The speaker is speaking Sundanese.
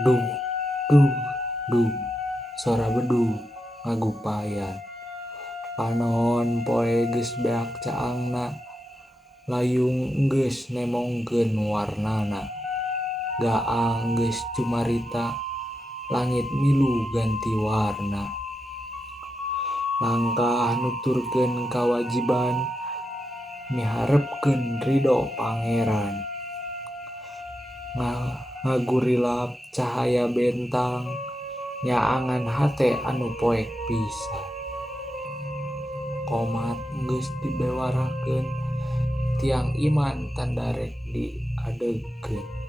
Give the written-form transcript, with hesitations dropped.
Duh, duh, duh, suara bedu ngagupayan. Panon poe geus beak caangna, layung geus nemongkeun warnana. Gaang geus cumarita, langit milu ganti warna. Langkah nuturkeun kawajiban, miharepkeun ridho Pangeran. Ngagurilap cahaya bentang, nyaangan hate anu poek pisan. Qomat geus dibewarakeun, tiang iman tanda rek diadegkeun.